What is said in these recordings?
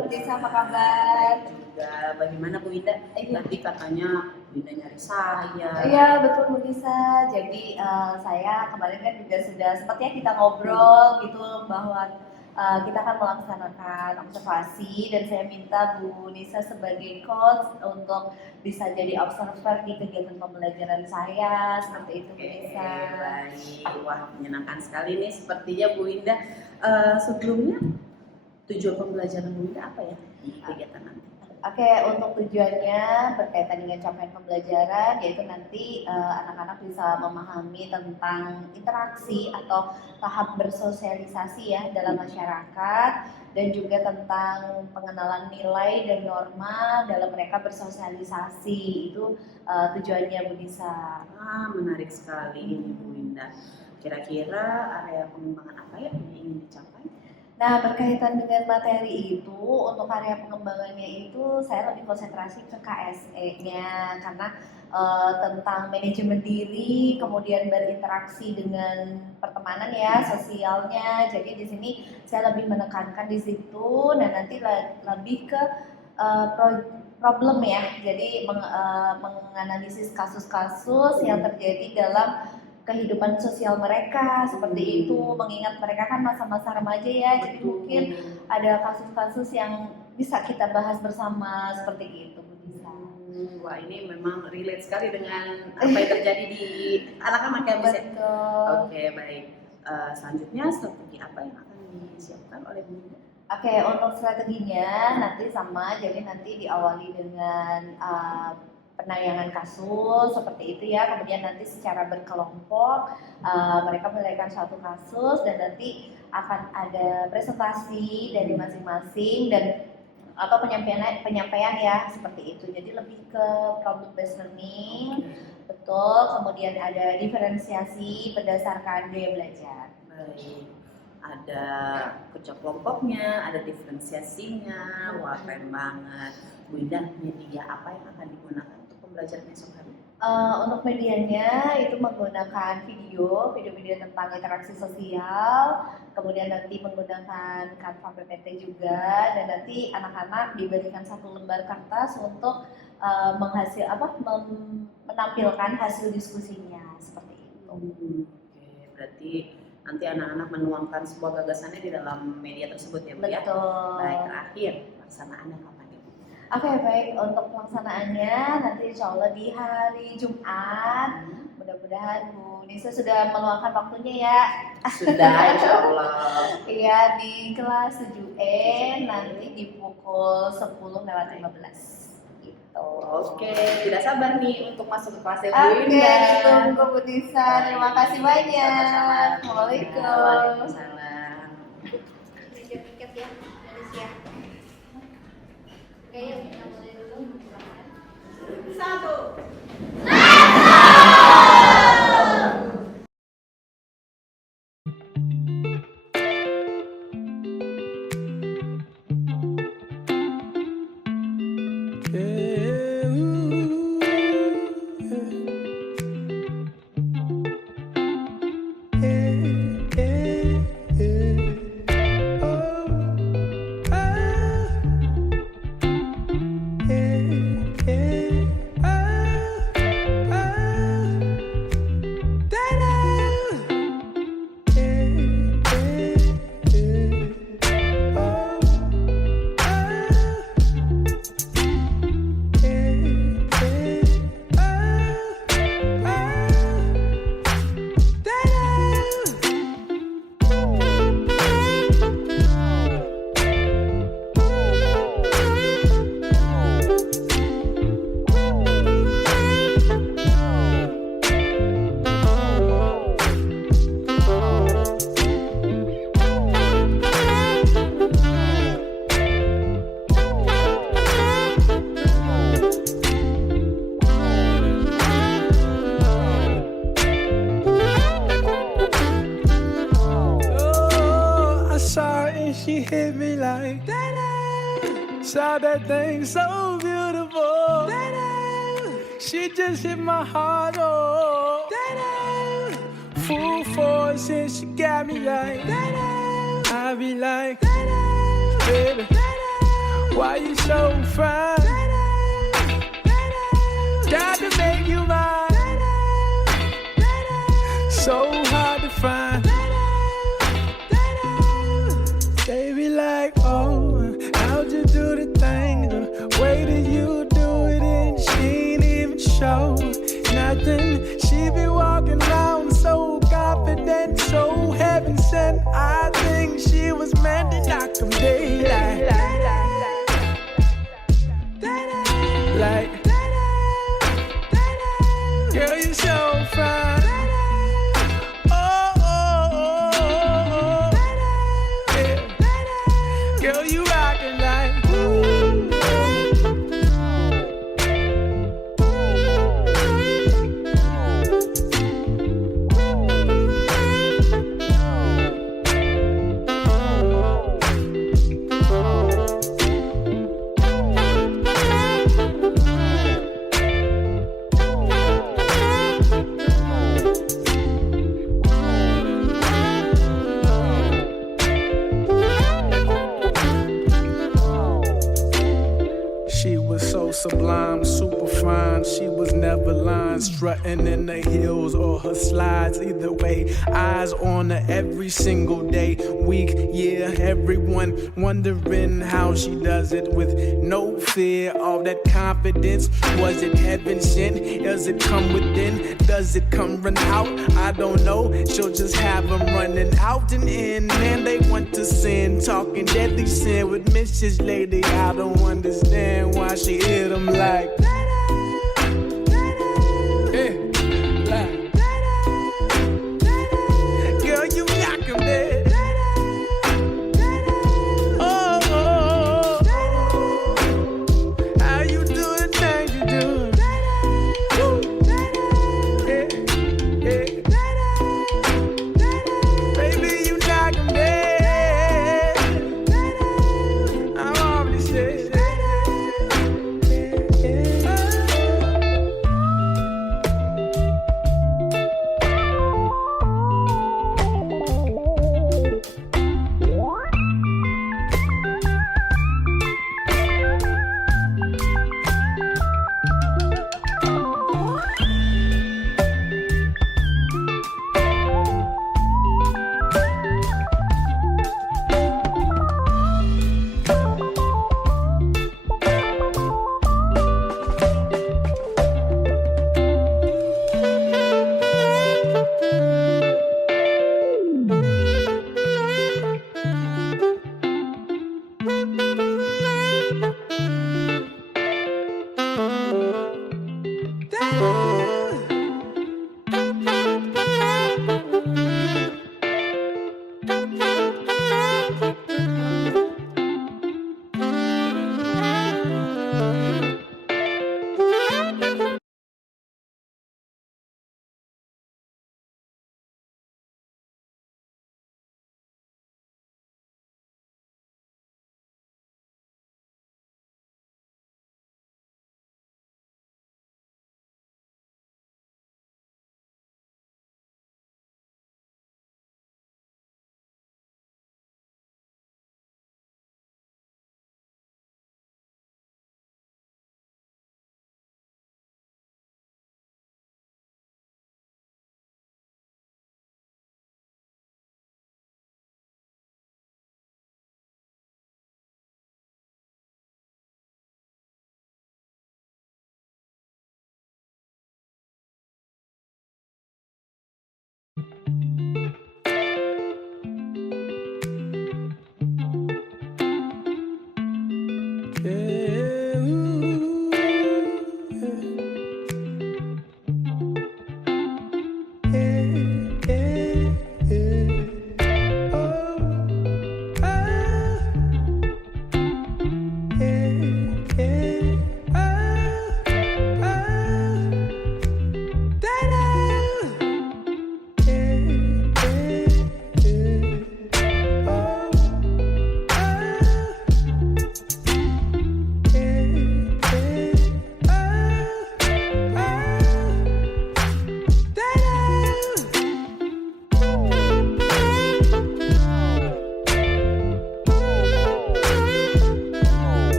Bu Desa, apa kabar? Juga bagaimana Bu Indah? Tadi katanya Bu Indah nyari saya. Iya betul Bu Desa. Jadi saya kemarin kan juga sudah sempat ya kita ngobrol gitu bahwa kita akan melaksanakan observasi dan saya minta Bu Nisa sebagai coach untuk bisa jadi observer di kegiatan pembelajaran saya seperti itu Bu Nisa. Baik, wah menyenangkan sekali nih sepertinya Bu Indah. Sebelumnya tujuan pembelajaran Bu Indah apa ya di kegiatan nanti? Oke, untuk tujuannya berkaitan dengan capaian pembelajaran, yaitu nanti anak-anak bisa memahami tentang interaksi atau tahap bersosialisasi ya dalam masyarakat, dan juga tentang pengenalan nilai dan norma dalam mereka bersosialisasi. Itu tujuannya Bu Nisa. Menarik sekali ini Bu Indah. Kira-kira area pengembangan apa ya yang ingin dicapai? Nah, berkaitan dengan materi itu, untuk area pengembangannya itu saya lebih konsentrasi ke KSE-nya karena tentang manajemen diri, kemudian berinteraksi dengan pertemanan ya, sosialnya. Jadi di sini saya lebih menekankan di situ, dan nanti lebih ke problem ya. Jadi menganalisis kasus-kasus yang terjadi dalam kehidupan sosial mereka seperti itu, mengingat mereka kan masa-masa remaja ya, jadi mungkin ada kasus-kasus yang bisa kita bahas bersama seperti itu Bu Nisa. Wah ini memang relate sekali dengan apa yang terjadi di anak-anak ya bisa. Oke baik. Selanjutnya strategi apa yang akan disiapkan oleh Bu Nisa? Oke, untuk strateginya nanti sama, jadi nanti diawali dengan penayangan kasus seperti itu ya, kemudian nanti secara berkelompok mereka menilaikan suatu kasus dan nanti akan ada presentasi dari masing-masing dan atau penyampaian ya seperti itu. Jadi lebih ke problem based learning, betul. Kemudian ada diferensiasi berdasarkan gaya belajar. Baik. Ada kerja kelompoknya, ada diferensiasinya, wah keren banget. Bu Indah, media apa yang akan digunakan pembelajaran esok hari? Untuk medianya itu menggunakan video tentang interaksi sosial, kemudian nanti menggunakan Canva PPT juga, dan nanti anak-anak diberikan satu lembar kertas untuk menampilkan hasil diskusinya seperti itu. Oke, berarti nanti anak-anak menuangkan sebuah gagasannya di dalam media tersebut ya Bu ya? Betul. Baik, terakhir pelaksanaannya kapan? Oke, baik. Untuk pelaksanaannya nanti insya Allah di hari Jumat. Mudah-mudahan Bu Nisa sudah meluangkan waktunya ya. Sudah, insya Allah. Iya, di kelas 7E nanti di pukul 10:15. Gitu. Oke, tidak sabar nih untuk masuk ke kelas Bu Indah. Oke, ditunggu Bu Nisa. Terima kasih banyak. Assalamualaikum. Waalaikumsalam. Tiket ya, Alicia. Kayak kita mulai dulu. Satu. She hit me like that. Saw that thing so beautiful. She just hit my heart. Oh, full force and she got me like. I be like, baby, Why you so fine? Got to make you mine. So hard to find. They be like, oh, how'd you do the thing? The way that you do it and she ain't even show nothing. She be walking around so confident, so heaven sent. I think she was meant to knock them daylight. Like, girl, you so fine. Oh, oh, oh, oh. Yeah. Girl, you rockin' like sublime, super fine. She was never lying, strutting in the heels or her slides. Either way, eyes on her every single day, week, year. Everyone wondering how she does it with no fear. All that confidence, was it heaven sent? Does it come within? Does it come run out? I don't know. She'll just have them running out and in. Man, they want to sin, talking deadly sin with Mrs. Lady. I don't understand why she hit them like, yeah, like, girl, you knock 'em dead. Oh, oh, oh. How you doing, thing you doing? Yeah, yeah. Baby, you knock 'em dead. I'm already said.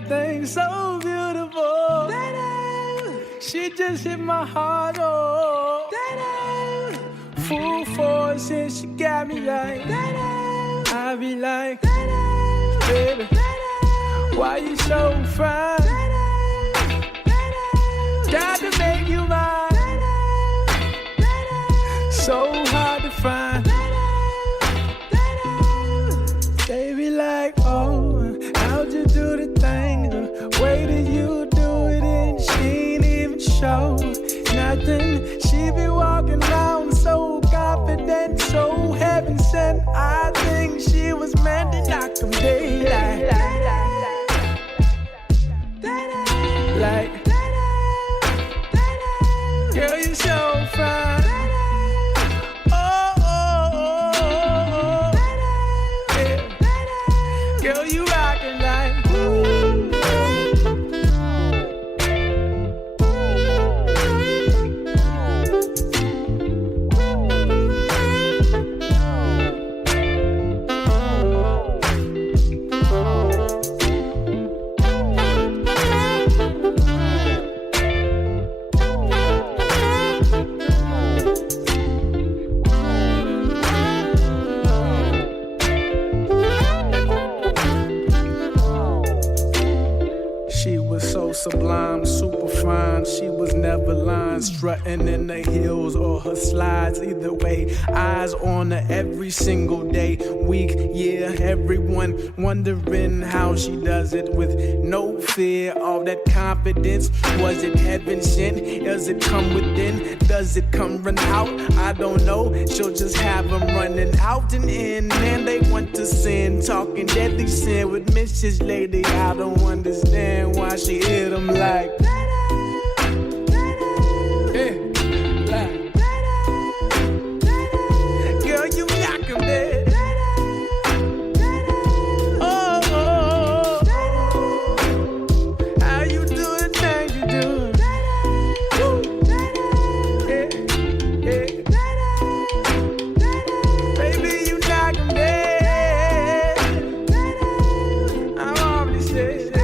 that thing so beautiful. She just hit my heart, oh. Full force and she got me like, I be like, baby, why you so fine? Got to make you mine. So hard to find. They be like, oh, how'd you do the thing? The way that you do it and she ain't even show nothing. She be walking around so confident, so heaven sent. I think she was meant to knock them daylight. Like, girl, you so fine. Oh, oh, oh, oh, oh. Yeah. Girl, you rockin' like, ooh. She was so sublime, super fine. She was never lying, strutting in the heels or her slides. Either way, eyes on her every single day, week, year. Everyone wondering how she does it with no fear. All that confidence, was it heaven sent? Does it come within? Does it come run out? I don't know. She'll just have them running out and in, and they want to sin, talking deadly sin with Mrs. Lady. I don't understand why she hit them like, yeah, like, girl, you knock 'em dead. Oh, oh, oh. How you do the thing you do? Yeah, yeah. Baby, you knock 'em dead. I'm already said that.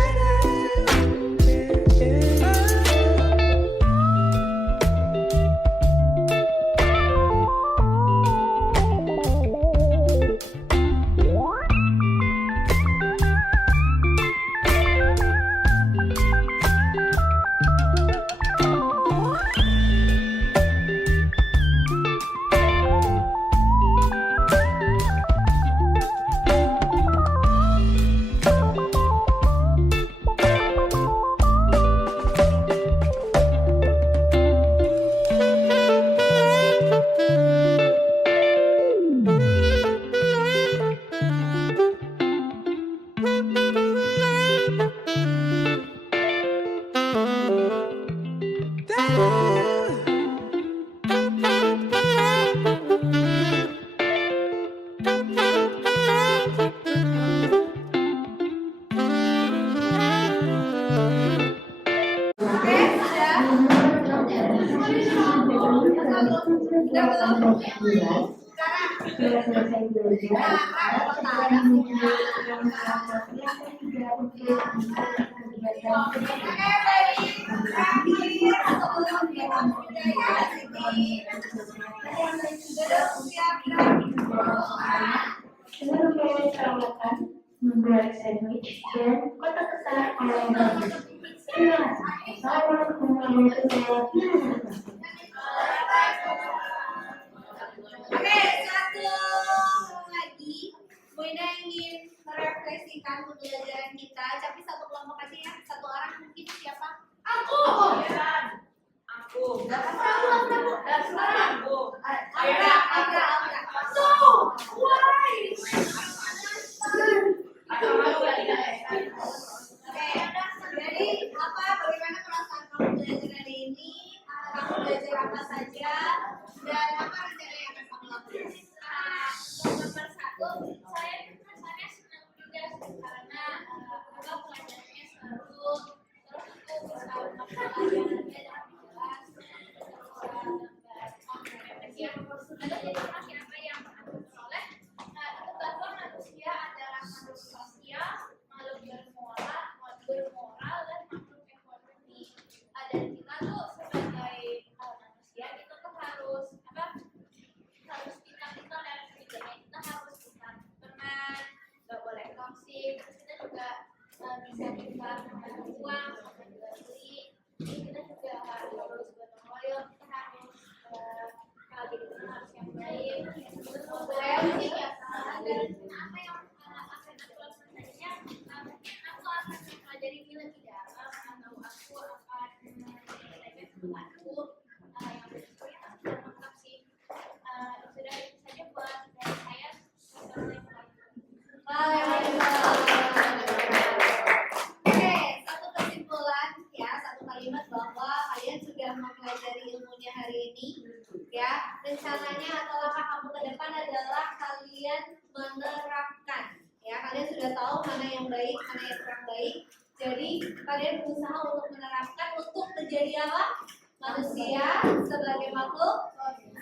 Membuat sandwich dan kotak besar ayam. Saya Oke, satu lagi. Bu Ina ingin merefleksikan pembelajaran kita, tapi satu kelompok aja ya, satu orang mungkin siapa? Aku. Aku. Aku. So, why? Oke, jadi apa? Bagaimana perasaan kamu belajar hari ini? Kamu belajar apa saja? Dan apa rencana yang akan kamu lakukan? Nomor satu, saya rasanya senang juga karena pelajarannya seru, terus aku bisa mempelajarinya dengan jelas, ada informasi apa yang aku peroleh. Bahwa manusia adalah makhluk sosial, makhluk bermoral, makhluk uang, makan beli. Kita juga harus gotong royong, kita harus kalau jadi teman harus yang baik. Saya sih biasa dan apa yang akan aku lakukan saja, aku akan mempelajari film di dalam atau aku akan belajar sesuatu yang lengkap sih. Sudah itu saja buat dari saya. Oke, satu kesimpulan ya, satu kalimat bahwa kalian sudah mempelajari ilmunya hari ini ya. Rencananya atau langkah kamu ke depan adalah kalian menerapkan ya. Kalian sudah tahu mana yang baik, mana yang kurang baik. Jadi kalian berusaha untuk menerapkan untuk menjadi apa? Manusia sebagai makhluk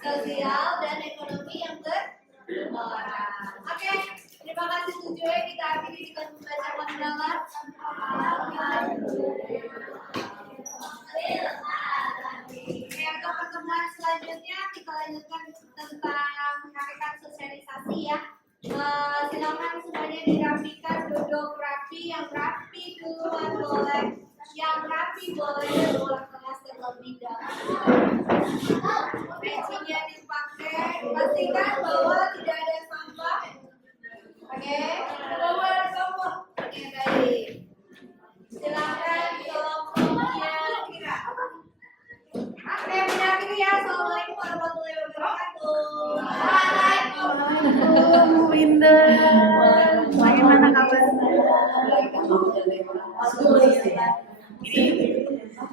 sosial dan ekonomi yang bermuara. Oke, terima kasih tujuannya kita akhiri dengan membaca hamdalah. Oke, untuk pertemuan selanjutnya kita lanjutkan tentang hakikat sosialisasi ya. Silakan semuanya dirapikan, duduk rapi, yang rapi duluan boleh, yang rapi boleh keluar kelas terlebih dahulu. Pecinya dipakai, pastikan bahwa tidak ada sampah. Oke, keluar semua. Oke, baik. Silakan kelompoknya Kira. Oke, mengakhiri ya. Assalamualaikum warahmatullahi wabarakatuh. Waalaikumsalam, Bu Winda. Bagaimana kabarnya? Ini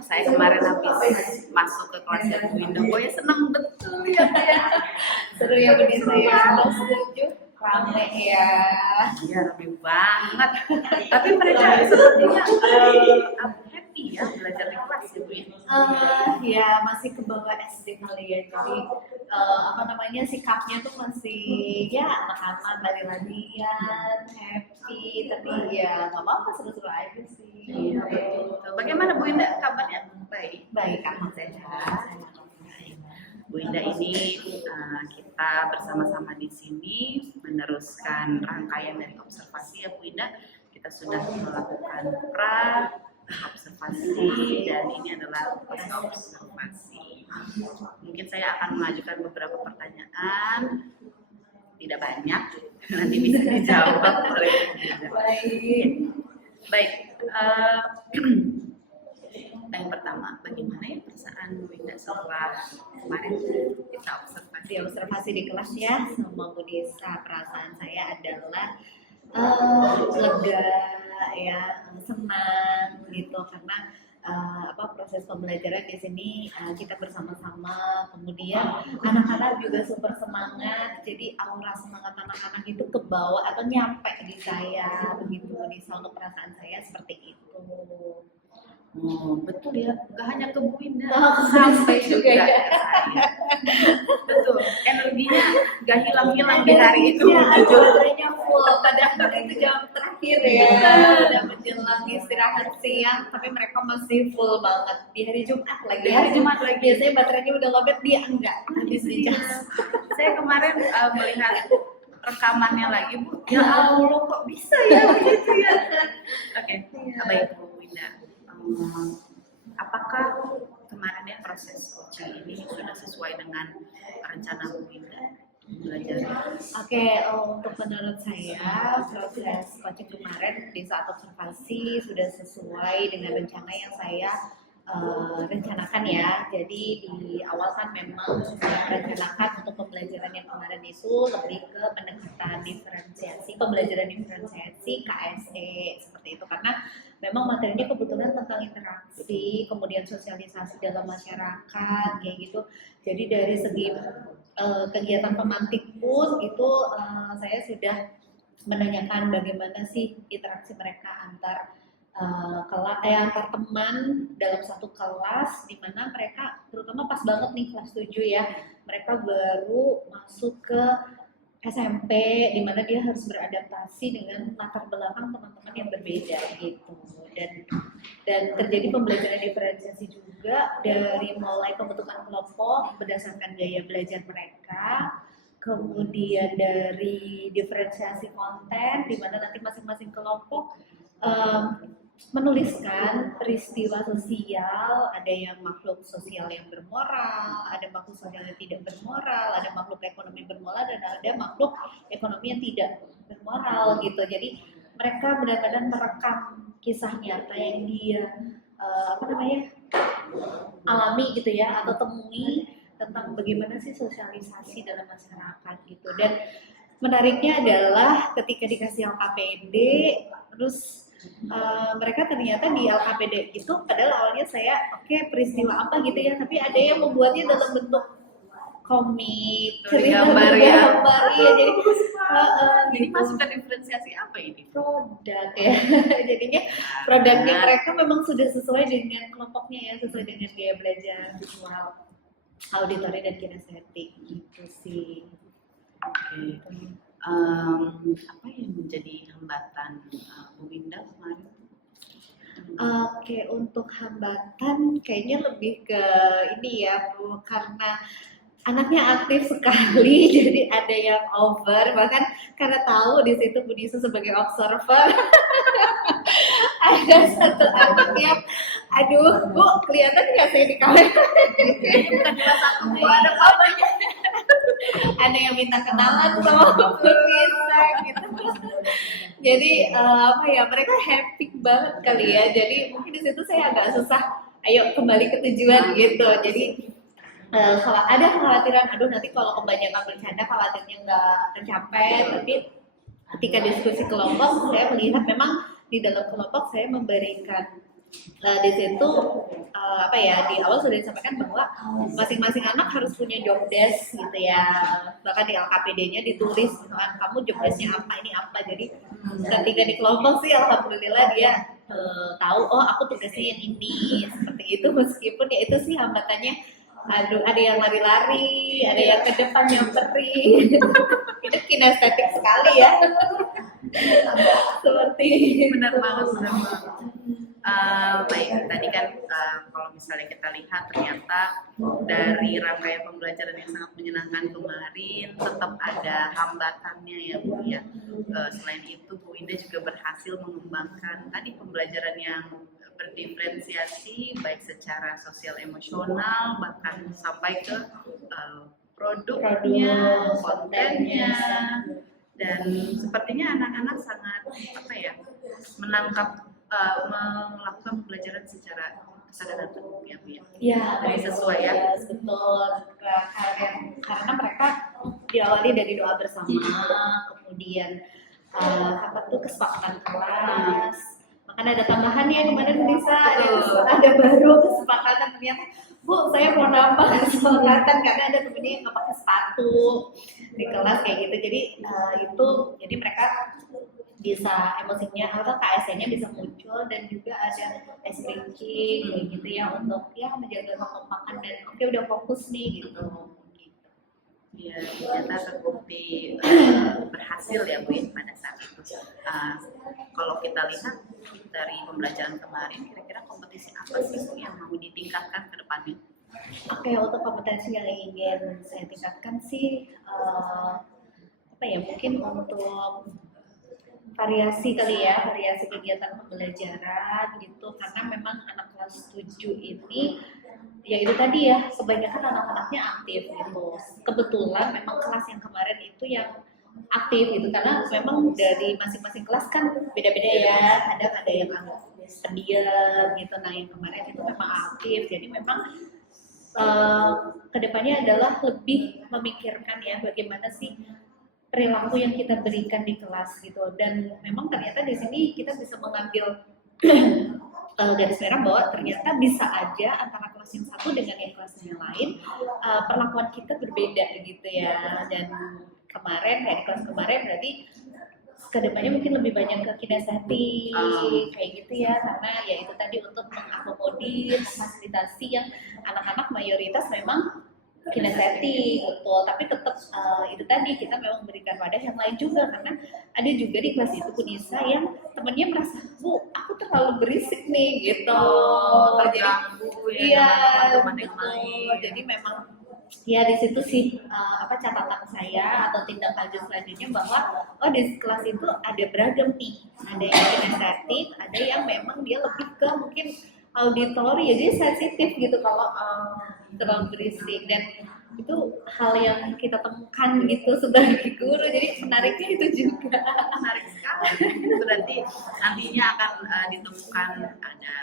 saya kemarin habis masuk ke kelasnya Bu Winda. Ya senang betul ya. Seru ya Bu Nisa ya. Setuju. Rame ya. Iya, rame banget. Tapi mereka sepertinya happy ya belajar di kelas ya Bu ya. Ya masih ke bawah SD kali ya, jadi apa namanya sikapnya tuh masih ya anak-anak lari-larian, happy, tapi ya nggak apa-apa, seru-seru aja sih. Iya, betul. Bagaimana Bu Indah kabarnya? Baik. Baik, aman sehat. Bu Indah ini kita bersama-sama di sini meneruskan rangkaian dari observasi ya Bu Indah. Kita sudah melakukan pra observasi dan ini adalah post observasi. Mungkin saya akan mengajukan beberapa pertanyaan, tidak banyak, nanti bisa dijawab oleh Bu Indah. Baik. Yang pertama, bagaimana ya perasaan Bu Indah setelah kemarin kita Observasi di kelas ya sama Bu Nisa. Perasaan saya adalah lega ya, senang gitu karena proses pembelajaran di sini kita bersama-sama, kemudian anak-anak juga super semangat, jadi aura semangat anak-anak itu kebawa atau nyampe di saya begitu Bu Nisa. Untuk perasaan saya seperti itu. Oh, betul ya, gak hanya ke Bu Indah, Sampai juga ya. ke saya. Betul, energinya gak hilang-hilang di hari itu. Baterainya full, kadang-kadang itu jam terakhir ya, udah menjelang istirahat siang, tapi mereka masih full banget di hari Jumat lagi. Di hari Jumat lagi. Biasanya baterainya udah lobet, dia enggak, habis di cas. Saya kemarin melihat rekamannya lagi Bu, ya Allah kok bisa ya begitu ya. Oke, baik Bu Winda. Apakah kemarin ya proses coaching ini sudah sesuai dengan rencana Bu Winda belajar? Oke, untuk menurut saya proses coaching kemarin di saat observasi sudah sesuai dengan rencana yang saya rencanakan ya. Jadi di awal kan memang saya rencanakan untuk pembelajaran yang kemarin itu lebih ke pendekatan diferensiasi, pembelajaran diferensiasi KSE seperti itu, karena memang materinya kebetulan tentang interaksi, kemudian sosialisasi dalam masyarakat kayak gitu. Jadi dari segi kegiatan pemantik pun itu saya sudah menanyakan bagaimana sih interaksi mereka antar antar teman dalam satu kelas, di mana mereka terutama pas banget nih kelas 7 ya, mereka baru masuk ke SMP di mana dia harus beradaptasi dengan latar belakang teman-teman yang berbeda gitu, dan terjadi pembelajaran diferensiasi juga dari mulai pembentukan kelompok berdasarkan gaya belajar mereka, kemudian dari diferensiasi konten di mana nanti masing-masing kelompok menuliskan peristiwa sosial, ada yang makhluk sosial yang bermoral, ada makhluk sosial yang tidak bermoral, ada makhluk ekonomi bermoral, dan ada makhluk ekonomi yang tidak bermoral gitu. Jadi mereka benar-benar merekam kisah nyata yang dia alami gitu ya, atau temui tentang bagaimana sih sosialisasi dalam masyarakat gitu. Dan menariknya adalah ketika dikasih LKPD, terus mereka ternyata di LKPD itu padahal awalnya saya peristiwa apa gitu ya, tapi ada yang membuatnya dalam bentuk komik, cerita gambar ya. gambar, iya, jadi Jadi gitu. masukan diferensiasi apa ini? Produk ya, jadinya produknya mereka memang sudah sesuai dengan kelompoknya ya, sesuai dengan gaya belajar visual, auditori dan kinestetik gitu sih. Oke. Apa yang menjadi hambatan Bu Winda kemarin? Oke, untuk hambatan kayaknya lebih ke ini ya Bu, karena anaknya aktif sekali, jadi ada yang over, bahkan karena tahu di situ Bu Nisa sebagai observer, ada satu anak yang, aduh Bu, kelihatan nggak saya di kamera? Bukan cuma satu, Bu, ada banyak. Ada yang minta kenalan sama Bu Nisa gitu. Jadi mereka happy banget kali ya. Jadi mungkin di situ saya agak susah. Ayo kembali ke tujuan gitu. Jadi kalau ada kekhawatiran, aduh nanti kalau kebanyakan bercanda khawatirnya nggak tercapai. Tapi ketika diskusi kelompok, saya melihat memang di dalam kelompok saya memberikan di situ di awal sudah disampaikan bahwa masing-masing anak harus punya job desk gitu ya, bahkan di LKPD-nya ditulis misalkan kamu job desk-nya apa, ini apa. Jadi ketika di kelompok sih alhamdulillah dia tahu, oh aku tugasnya yang ini, seperti itu. Meskipun ya itu sih hambatannya, aduh ada yang lari-lari, ada yang ke depan nyamperin. Itu kinestetik sekali ya. Seperti Benar banget. Baik, tadi kan kalau misalnya kita lihat ternyata dari rangkaian pembelajaran yang sangat menyenangkan kemarin tetap ada hambatannya ya Bu ya. Selain itu Bu Winda juga berhasil mengembangkan tadi pembelajaran yang berdiferensiasi baik secara sosial emosional bahkan sampai ke produknya, kontennya, dan sepertinya anak-anak sangat melakukan pembelajaran secara kesadaran penuh ya Bu ya. ya, Jadi sesuai ya. Betul. Karena mereka diawali dari doa bersama, kemudian kesepakatan kelas. Bahkan ada tambahan ya kemarin bisa ada baru kesepakatan, ternyata Bu saya mau nambah kesepakatan karena ada temennya yang nggak pakai sepatu di kelas kayak gitu. Jadi mereka bisa emosinya atau KSE-nya bisa muncul, dan juga ada ice breaking kayak gitu ya, untuk ya menjaga kekompakan dan oke udah fokus nih gitu. Ya, ternyata terbukti berhasil ya Bu ya pada saat itu. Kalau kita lihat dari pembelajaran kemarin, kira-kira kompetisi apa sih Bu yang mau ditingkatkan ke depannya? Oke, untuk kompetensi yang ingin saya tingkatkan sih mungkin untuk variasi kegiatan pembelajaran gitu, karena memang anak kelas 7 ini ya itu tadi ya, kebanyakan anak-anaknya aktif gitu. Kebetulan memang kelas yang kemarin itu yang aktif gitu, karena memang dari masing-masing kelas kan beda-beda ya, ada yang agak pendiam gitu. Nah yang kemarin itu memang aktif, jadi memang kedepannya adalah lebih memikirkan ya bagaimana sih perilaku yang kita berikan di kelas gitu. Dan memang ternyata di sini kita bisa mengambil garis merah bahwa ternyata bisa aja antara kelas yang satu dengan yang kelas yang lain perlakuan kita berbeda gitu ya. Dan kemarin kayak di kelas kemarin berarti kedepannya mungkin lebih banyak ke kinestetik kayak gitu ya, karena ya itu tadi untuk mengakomodir fasilitasi yang anak-anak mayoritas memang kinestetik betul, tapi tetap itu tadi kita memang berikan wadah yang lain juga, karena ada juga di kelas itu Bu Nisa yang temennya merasa, Bu aku terlalu berisik nih gitu. Terganggu ya iya dengan teman-teman yang betul. lain. Jadi memang ya di situ sih catatan saya atau tindak lanjut selanjutnya bahwa di kelas itu ada beragam nih, ada yang kinestetik, ada yang memang dia lebih ke mungkin auditori, ya dia sensitif gitu kalau terlalu berisik, dan itu hal yang kita temukan gitu sebagai guru, jadi menariknya itu juga. Menarik sekali. Berarti nantinya akan ditemukan ada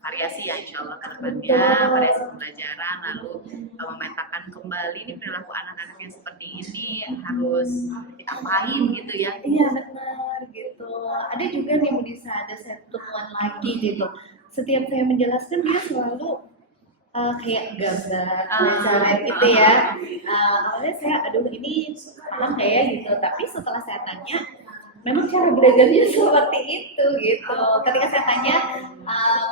variasi ya insya Allah ke depannya, variasi pembelajaran, lalu memetakan kembali ini perilaku anak-anak yang seperti ini harus diapain gitu ya. Iya benar gitu. Ada juga nih bisa ada satu temuan lagi gitu. Setiap saya menjelaskan dia selalu kayak gambar, coret gitu ya. Awalnya saya aduh ini paham nggak ya gitu, tapi setelah saya tanya memang cara belajarnya seperti itu gitu. Ketika saya tanya,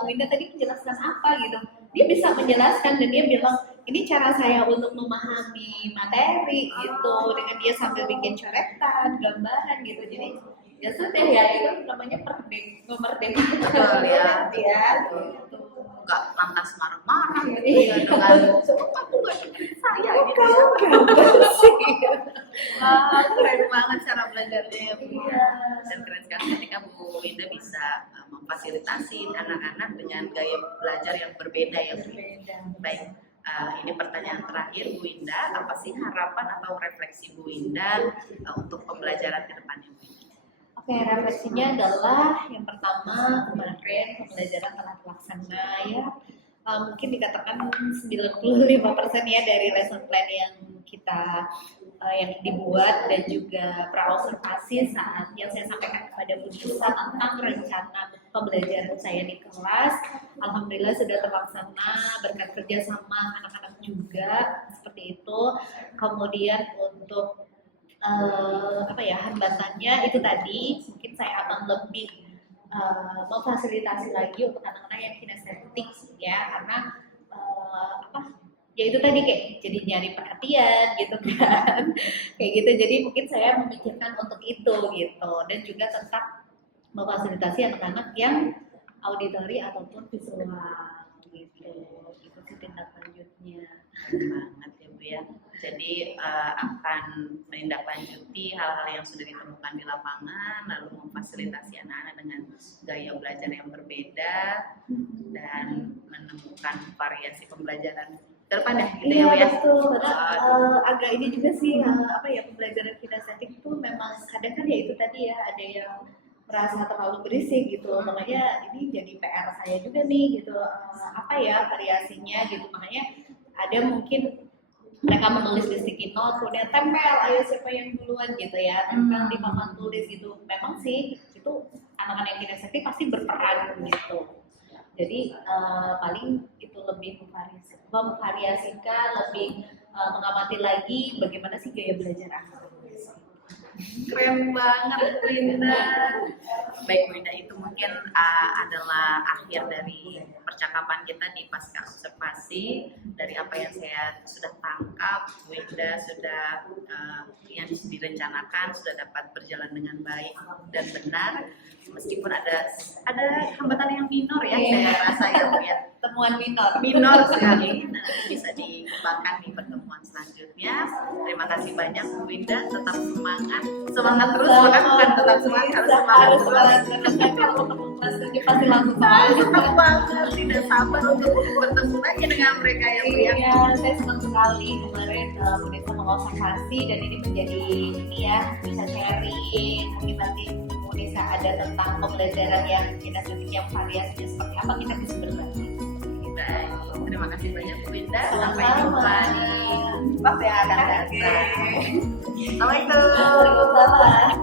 Bu Indah tadi menjelaskan apa gitu, dia bisa menjelaskan dan dia bilang ini cara saya untuk memahami materi gitu, dengan dia sambil bikin coretan, gambaran gitu. Jadi ya sudah ya, itu namanya memerdekakan ya. Gitu. Nggak lantas marah-marah gitu Iya. ya dengan kamu nggak dengerin saya gitu ya. Wah, keren banget cara belajarnya ya Bu. Iya. Dan keren sekali ketika Bu Winda bisa memfasilitasi anak-anak dengan gaya belajar yang berbeda ya Bu. Baik, ini pertanyaan terakhir Bu Winda, apa sih harapan atau refleksi Bu Winda untuk pembelajaran ke depannya Bu? Oke, refleksinya adalah yang pertama, kemarin pembelajaran telah terlaksana ya. Mungkin dikatakan 95% ya dari lesson plan yang kita yang dibuat dan juga praobservasi saat yang saya sampaikan kepada Bu Nisa tentang rencana pembelajaran saya di kelas. Alhamdulillah sudah terlaksana berkat kerjasama anak-anak juga seperti itu. Kemudian untuk hambatannya itu tadi mungkin saya akan lebih memfasilitasi lagi untuk anak-anak yang kinestetik ya, karena ya itu tadi kayak jadi nyari perhatian gitu kan kayak gitu, jadi mungkin saya memikirkan untuk itu gitu, dan juga tetap memfasilitasi anak-anak yang auditori ataupun visual gitu. Itu sih tindak lanjutnya. Banget ya Bu ya. Jadi akan menindaklanjuti hal-hal yang sudah ditemukan di lapangan, lalu memfasilitasi anak-anak dengan gaya belajar yang berbeda dan menemukan variasi pembelajaran ke depan ya gitu ya Bu ya. Betul. Agak ini juga sih pembelajaran kinestetik itu memang kadang kan ya itu tadi ya, ada yang merasa terlalu berisik gitu, makanya ini jadi PR saya juga nih gitu, variasinya gitu, makanya ada mungkin mereka menulis di sticky note, kemudian tempel, ayo siapa yang duluan gitu ya, tempel di papan tulis gitu. Memang sih itu anak-anak yang kinestetik pasti berperan gitu. Jadi paling itu lebih memvariasikan, lebih mengamati lagi bagaimana sih gaya belajar anak. Keren banget Linda. Baik Linda, itu mungkin adalah akhir dari percakapan kita di pasca observasi. Dari apa yang saya sudah tangkap, Linda sudah yang direncanakan sudah dapat berjalan dengan baik dan benar, meskipun ada hambatan yang minor ya, saya rasa ya. Temuan minor Sekali. Nanti bisa dikembangkan di pertemuan selanjutnya. Terima kasih banyak Bu Winda, tetap semangat terus, bukan tetap semangat, harus semangat terus. Kalau ketemu kelas 7 pasti langsung semangat banget, tidak sabar untuk bertemu lagi dengan mereka ya Bu ya. Iya, saya senang sekali kemarin Bu Nisa mengobservasi, dan ini menjadi bisa sharing, mungkin nanti Bu Nisa ada tentang pembelajaran yang kinestetik yang variasinya seperti apa, kita bisa berbagi. Baik, terima kasih banyak Bu Winda. Sampai Sama-sama. jumpa di waktu yang akan datang. Assalamualaikum. Waalaikumsalam.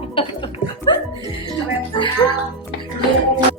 Keren sekali.